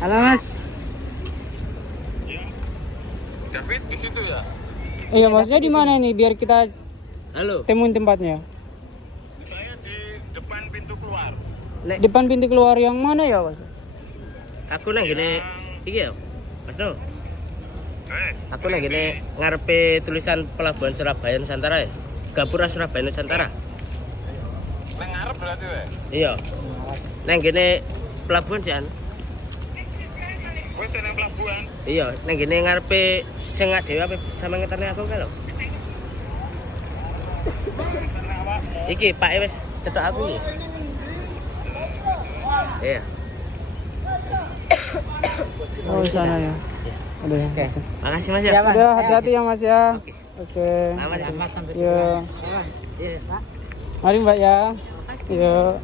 Halo Mas. David di situ ya? Iya Masnya di mana nih biar kita Halo. temuin tempatnya. Saya di depan pintu keluar. Nek Depan pintu keluar yang mana ya Mas? aku nang gini iki ya. Mas No. Eh, Aku nang gini ngarepe tulisan Pelabuhan Surabaya Nusantara ya. Gapura Surabaya Nusantara. nang ngarep berarti we. Iya. Nang gini pelabuhan sih an. Kowe nang pelabuhan. Iya, nang gini ngarepe sing dhewe apa sama ngeterne aku kae lho. Iki Pak wis cetok aku iki. Iya. Oh sana ya. Udah ya. Oke. Makasih Mas ya. Udah hati-hati ya Mas ya. Oke. Selamat ya. Iya. Iya. Mari Mbak ya. Yuk.